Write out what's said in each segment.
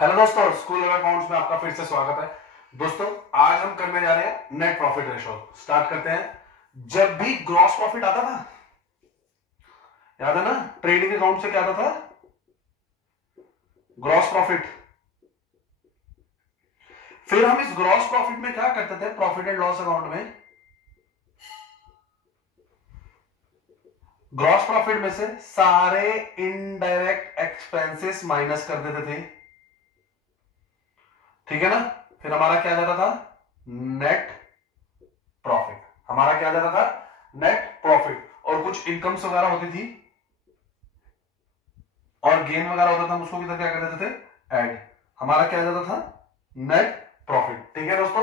Hello दोस्तों, school level accounts में आपका फिर से स्वागत है। दोस्तों, आज हम करने जा रहे हैं नेट प्रॉफिट रेशो। स्टार्ट करते हैं। जब भी ग्रॉस प्रॉफिट आता था, याद है ना, ट्रेडिंग अकाउंट से क्या आता था? Gross profit. फिर हम इस ग्रॉस प्रॉफिट में क्या करते थे? प्रॉफिट एंड लॉस अकाउंट में ग्रॉस प्रॉफिट में से सारे इनडायरेक्ट एक्सपेंसेस माइनस कर देते थे। ठीक है ना? फिर हमारा क्या जाता था? Net profit. हमारा क्या जाता था? Net profit. और कुछ इनकम्स वगैरह होती थी और गेन वगैरह होता था, हम उसको किधर क्या कर देते थे? ऐड। हमारा क्या जाता था? Net profit. ठीक है दोस्तों,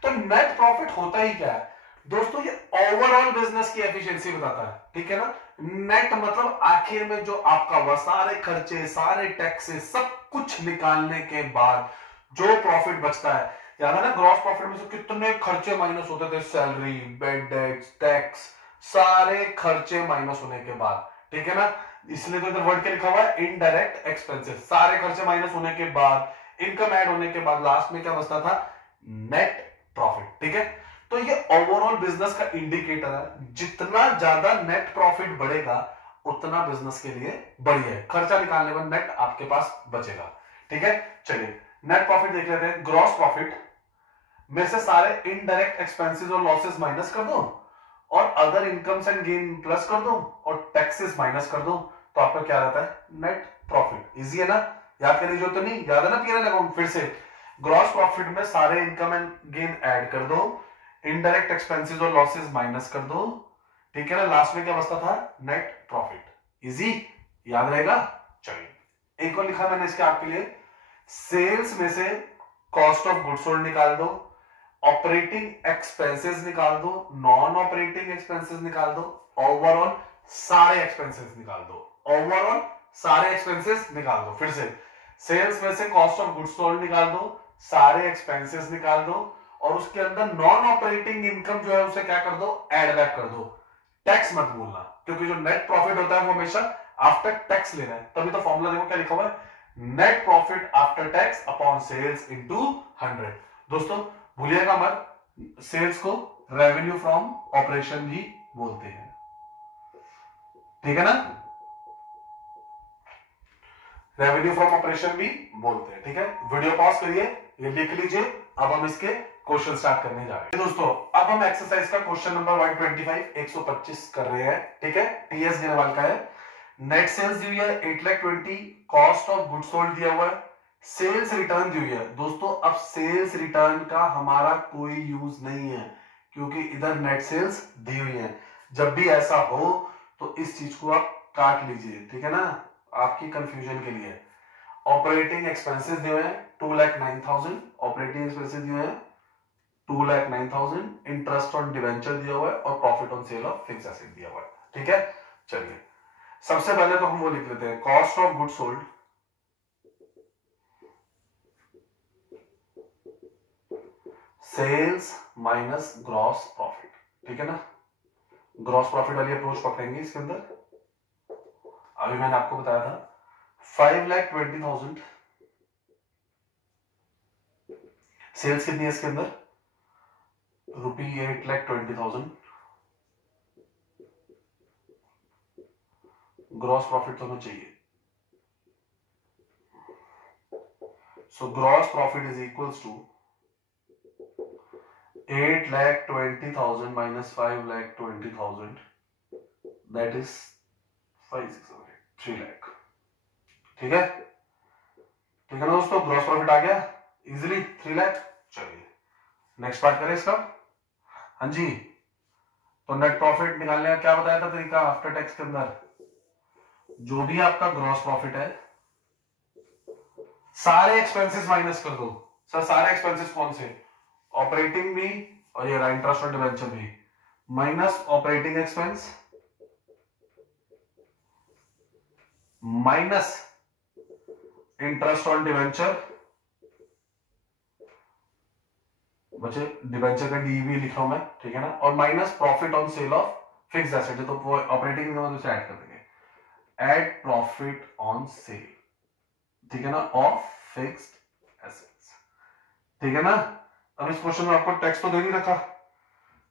तो नेट प्रॉफिट होता ही क्या है दोस्तों? ये ओवरऑल बिजनेस की एफिशिएंसी बताता है। ठीक है ना? नेट मतलब आखिर में जो आपका हुआ, सारे खर्चे, सारे टैक्सेस, सब कुछ निकालने के बाद जो प्रॉफिट बचता है। याद है ना, ग्रॉस प्रॉफिट में से कितने खर्चे माइनस होते थे? सैलरी, बेड डेट्स, टैक्स, सारे खर्चे माइनस होने के बाद। ठीक है ना? इसलिए तो इधर वर्ड क्या लिखा हुआ है? Indirect expenses. सारे खर्चे माइनस होने के बाद, इनकम ऐड होने के बाद लास्ट में क्या बचता था? Net profit. ठीक है, तो ये ओवरऑल बिजनेस का इंडिकेटर है। जितना ज्यादा नेट प्रॉफिट बढ़ेगा उतना बिजनेस के लिए बढ़िया है। खर्चा निकालने पर नेट आपके पास बचेगा। ठीक है, चलिए नेट प्रॉफिट देख लेते हैं। ग्रॉस प्रॉफिट में से सारे इनडायरेक्ट एक्सपेंसेस और लॉसेस माइनस कर दो और other incomes and gain plus कर दो और टैक्सेस माइनस कर दो, तो आपका क्या रहता है? Net profit. इजी है ना? याद करने की जरूरत नहीं, याद है ना पीएनएल अकाउंट? फिर से, ग्रॉस प्रॉफिट में सारे इनकम एंड गेन ऐड कर दो, इनडायरेक्ट एक्सपेंसेस और लॉसेस माइनस कर दो। ठीक है ना? लास्ट में क्या बचता था? Net profit. इजी, याद रहेगा? चलिए एक और लिखा मैंने इसके आपके लिए। सेल्स में से कॉस्ट ऑफ गुड्स सोल्ड निकाल दो, ऑपरेटिंग एक्सपेंसेस निकाल दो, नॉन ऑपरेटिंग एक्सपेंसेस निकाल दो, ओवरऑल सारे एक्सपेंसेस निकाल दो। ओवरऑल सारे एक्सपेंसेस निकाल दो। फिर से, सेल्स में से कॉस्ट ऑफ गुड्स सोल्ड निकाल दो, सारे एक्सपेंसेस निकाल दो और उसके अंदर नॉन ऑपरेटिंग इनकम जो है उसे क्या कर दो? ऐड बैक कर दो। टैक्स मत भूलना, क्योंकि जो नेट प्रॉफिट होता है वो हमेशा आफ्टर टैक्स लेना है। तभी तो फॉर्मूला देखो क्या लिखा हुआ है? Net profit after tax upon sales into 100। दोस्तों भूलिएगा मत, सेल्स को रेवेन्यू फ्रॉम ऑपरेशन भी बोलते हैं। ठीक है ना? रेवेन्यू फ्रॉम ऑपरेशन भी बोलते हैं। ठीक है, वीडियो पॉज करिए, ये लिख लीजिए। अब हम इसके क्वेश्चन स्टार्ट करने जा रहे हैं। दोस्तों अब हम एक्सरसाइज का क्वेश्चन नंबर 125 125 कर रहे हैं। ठीक है, टीएस गिरवाल का है। नेट सेल्स दी हुई है 8,20,000, कॉस्ट ऑफ गुड्स सोल्ड दिया हुआ है, सेल्स रिटर्न दी हुई है। दोस्तों अब सेल्स रिटर्न का हमारा कोई यूज नहीं है, क्योंकि इधर नेट सेल्स दी हुई है। जब भी ऐसा हो तो इस चीज को आप काट लीजिए। ठीक है ना, आपकी कंफ्यूजन के लिए। ऑपरेटिंग एक्सपेंसेस दिए हुए हैं 2,09,000, ऑपरेटिंग एक्सपेंसेस दिए हुए हैं 2,09,000, इंटरेस्ट ऑन डिवेंचर दिया हुआ है और profit on sale of fix asset दिया हुआ है। ठीक है, चलिए सबसे पहले तो हम वो लिख लेते हैं, cost of good sold sales minus gross profit. ठीक है ना, ग्रॉस प्रॉफिट वाली अप्रोच पकड़ेंगे इसके अंदर। अभी मैंने आपको बताया था 5,20,000, सेल्स कितनी है इसके अंदर? ₹8,20,000, ग्रॉस प्रॉफिट तो हमें चाहिए। So gross profit is equals to 8,20,000 minus 5,20,000, that is 5,600, 3 lakh. ठीक है, ठीक है ना दोस्तों? ग्रॉस प्रॉफिट आ गया इजिली 3 लाख। चलिए नेक्स्ट पार्ट करें इसका। हाँ जी, तो नेट प्रॉफिट निकालने का क्या बताया था तरीका? आफ्टर टैक्स के अंदर जो भी आपका ग्रॉस प्रॉफिट है, सारे एक्सपेंसेस माइनस कर दो। सर सारे एक्सपेंसेस कौन से? ऑपरेटिंग भी और ये इंटरेस्ट ऑन डिवेंचर भी, minus operating expense minus interest on debenture, बचे डिवेंचर का डीवी लिख रहा हूं मैं। ठीक है ना, और minus profit on sale of fixed asset, तो वो ऑपरेटिंग इनकम से ऐड कर देंगे। ऐड प्रॉफिट ऑन सेल, ठीक है ना, ऑफ फिक्स्ड ठीक है ना। अब इस क्वेश्चन में आपको टैक्स तो दे नहीं रखा,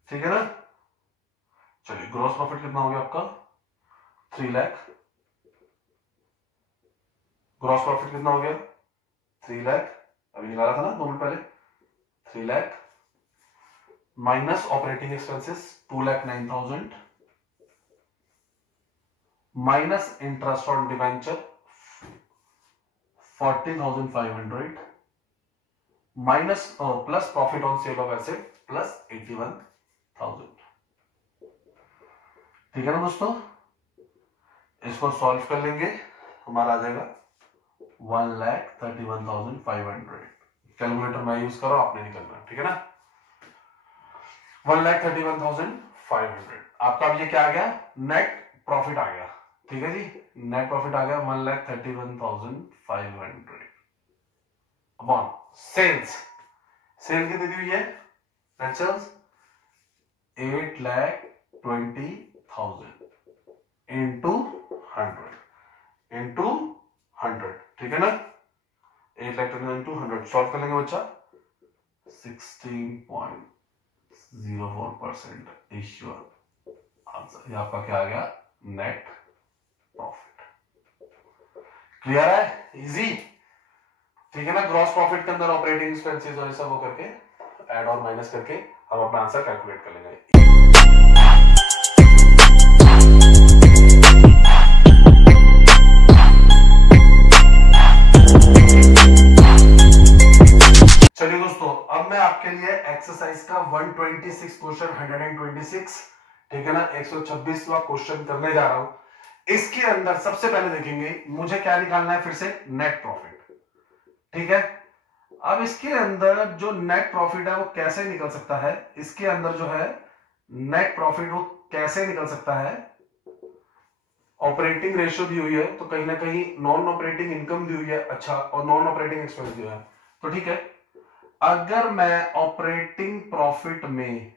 ठीक है ना। चलिए ग्रॉस प्रॉफिट कितना हो गया आपका 3 लाख, ग्रॉस प्रॉफिट कितना हो गया 3 लाख, अभी निकाला था ना 2 मिनट पहले, 3 lakh minus operating expenses 2,09,000 minus interest on debenture 40,500 minus plus profit on sale of asset plus 81,000। ठीक है ना दोस्तों, इसको सॉल्व कर लेंगे, हमारा आ जाएगा 1,31,500। कैलकुलेटर मैं यूज करो, आपने नहीं करना, ठीक है ना। 1,31,500 आपका अब ये क्या आ गया, नेट प्रॉफिट आ गया, ठीक है जी। नेट प्रॉफिट आ गया 1,31,500 अपॉन सेल्स, सेल कितनी दी हुई है, नेट सेल्स 8,20,000 इंटू 100, ठीक है ना। 8,20,000 इंटू 100 सॉल्व कर लेंगे बच्चा, 16.04% इश्योर आंसर। ये आपका क्या आ गया, नेट प्रॉफिट। क्लियर है, इजी, ठीक है ना। ग्रॉस प्रॉफिट के अंदर ऑपरेटिंग एक्सपेंसेस और सब वो करके ऐड और माइनस करके हम अपना आंसर कैलकुलेट कर लेंगे। चलिए दोस्तों, अब मैं आपके लिए एक्सरसाइज का 126 क्वेश्चन 126, ठीक है ना, 126वां क्वेश्चन करने जा रहा हूं। इसके अंदर सबसे पहले देखेंगे मुझे क्या निकालना है, फिर से नेट प्रॉफिट, ठीक है। अब इसके अंदर जो नेट प्रॉफिट है वो कैसे निकल सकता है, इसके अंदर जो है नेट प्रॉफिट वो कैसे निकल सकता है, ऑपरेटिंग रेशियो दी हुई है तो कहीं ना कहीं नॉन ऑपरेटिंग इनकम दी हुई है, अच्छा, और नॉन ऑपरेटिंग एक्सपेंस दिया है, तो ठीक है। अगर मैं ऑपरेटिंग प्रॉफिट में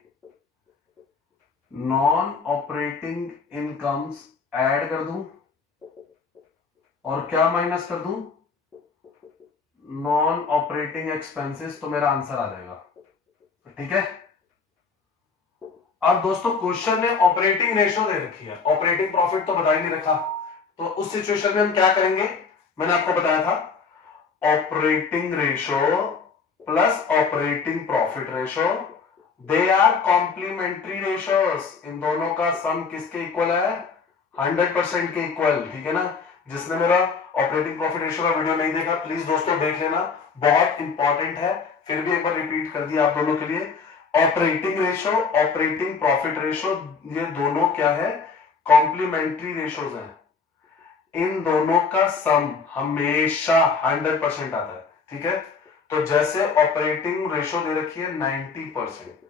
नॉन ऑपरेटिंग इनकम्स ऐड कर दूं और क्या माइनस कर दूं, नॉन ऑपरेटिंग एक्सपेंसेस, तो मेरा आंसर आ जाएगा, ठीक है। अब दोस्तों क्वेश्चन ने ऑपरेटिंग रेशियो दे रखी है, ऑपरेटिंग प्रॉफिट तो बता ही नहीं रखा, तो उस सिचुएशन में हम क्या करेंगे, मैंने आपको बताया था operating ratio plus operating profit ratio, they are complementary ratios, इन दोनों का सम किसके इक्वल है, 100% के इक्वल, ठीक है ना। जिसने मेरा ऑपरेटिंग प्रॉफिट रेशियो का वीडियो नहीं देखा प्लीज दोस्तों देख लेना, बहुत इंपॉर्टेंट है, फिर भी एक बार रिपीट कर दिया आप दोनों के लिए। Operating ratio, operating profit ratio, ये दोनों क्या है, कॉम्प्लीमेंट्री रेशियोज हैं, इन दोनों का सम हमेशा 100% आता है, ठीक है। तो जैसे ऑपरेटिंग रेशियो दे रखी है 90%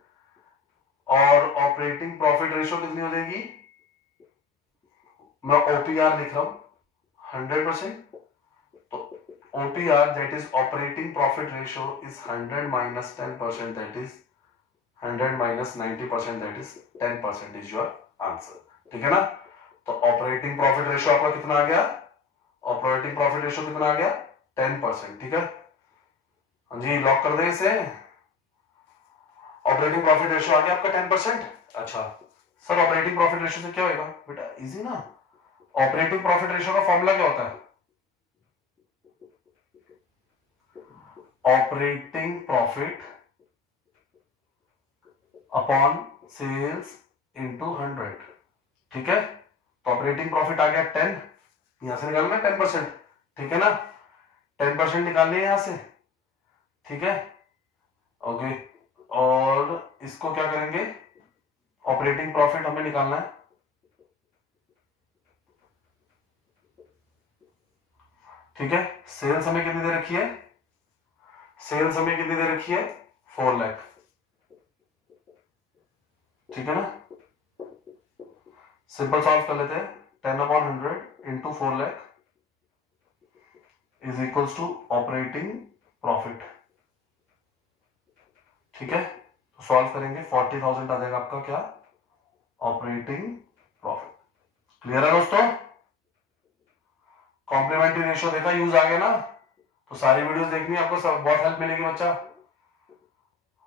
और ऑपरेटिंग प्रॉफिट रेशियो कितनी हो जाएगी, मैं ओपीआर लिख रहा हूं 100%, तो OPR that is operating profit ratio is 100 minus 10%, that is 100 minus 90%, that is 10% is your answer, ठीक है ना। तो ऑपरेटिंग प्रॉफिट रेशियो आपका कितना आ गया, ऑपरेटिंग प्रॉफिट रेशियो कितना आ गया 10%, ठीक है। हाँ जी, लॉक कर दें इसे, ऑपरेटिंग प्रॉफिट रेशियो आ गया आपका 10%। अच्छा सर, ऑपरेटिंग प्रॉफिट रेशियो से क्या होगा बेटा, इजी ना। ऑपरेटिंग प्रॉफिट रेशियो का फॉर्मूला क्या होता है, operating profit upon sales into 100, ठीक है। तो ऑपरेटिंग प्रॉफिट आ गया 10, यहां से निकालना 10%, ठीक है ना, 10% निकालने यहां से, ठीक है, ओके। और इसको क्या करेंगे, ऑपरेटिंग प्रॉफिट हमें निकालना है, ठीक है। सेल्स हमें कितनी दे रखी है, सेल्स हमें कितनी दे रखी है 4 लाख, ठीक है ना। सिंपल सॉल्व कर लेते हैं, 10/100 into 4 lakh is equals to operating profit, ठीक है। तो सॉल्व करेंगे 40,000 आ जाएगा आपका क्या, ऑपरेटिंग प्रॉफिट। क्लियर है दोस्तों, कॉम्प्लीमेंट्री रेशियो देखा, यूज आ गया ना। तो सारी वीडियोस देखनी है आपको, सब बहुत हेल्प मिलेगी बच्चा,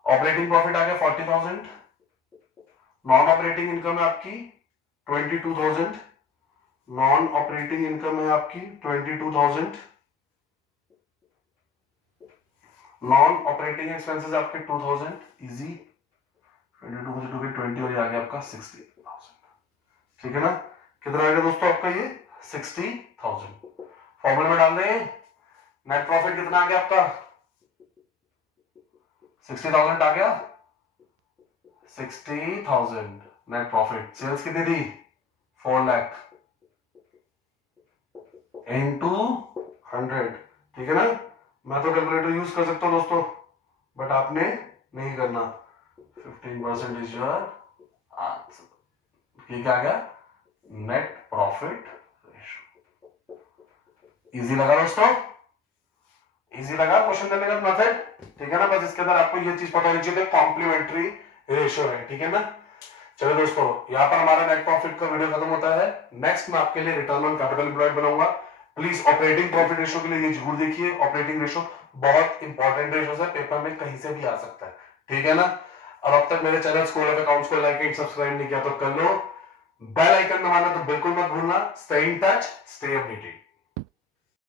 ऑपरेटिंग प्रॉफिट आ गया 40,000, नॉन ऑपरेटिंग इनकम है आपकी 22,000, नॉन ऑपरेटिंग इनकम है आपकी 22,000, नॉन ऑपरेटिंग एक्सपेंसेस आपके 2,000, इजी 22 में 2 के 20 और ये आ गया आपका 60,000। ठीक है ना, कितना आ गया दोस्तों आपका ये 60,000। फॉर्मूले में डाल दें, नेट प्रॉफिट कितना आ गया आपका 60,000 आ गया, 60,000 नेट प्रॉफिट। सेल्स कितनी थी 4 लाख इनटू 100। ठीक है ना, मैं तो कैलकुलेटर यूज कर सकता हूं दोस्तों, बट आपने नहीं करना। 15% इज योर आंसर। ये क्या आ गया नेट प्रॉफिट रेशियो। इजी लगा दोस्तों, इजी लगा क्वेश्चन करने का मेथड। ठीक है ना, बस इसके अंदर आपको ये चीज पता होनी चाहिए कॉम्प्लीमेंट्री रेशियो है। ठीक है ना, चलो दोस्तों यहाँ पर हमारा नेट प्रॉफिट का वीडियो खत्म होता है। नेक्स्ट मैं आपके लिए रिटर्न ऑन कैपिटल एम्प्लॉयड बनाऊंगा। प्लीज ऑपरेटिंग प्रॉफिट रेशियो के लिए ये जरूर देखिए। ऑपरेटिंग रेशियो बहुत इंपॉर्टेंट रेशियो है, पेपर में कहीं से भी आ सकता है। ठीक है ना, और अब तक मेरे चैनल स्कूल ऑफ अकाउंट्स को लाइक एंड सब्सक्राइब नहीं किया तो कर लो। बेल आइकन दबाना तो बिल्कुल मत भूलना। Stay in touch, stay updated.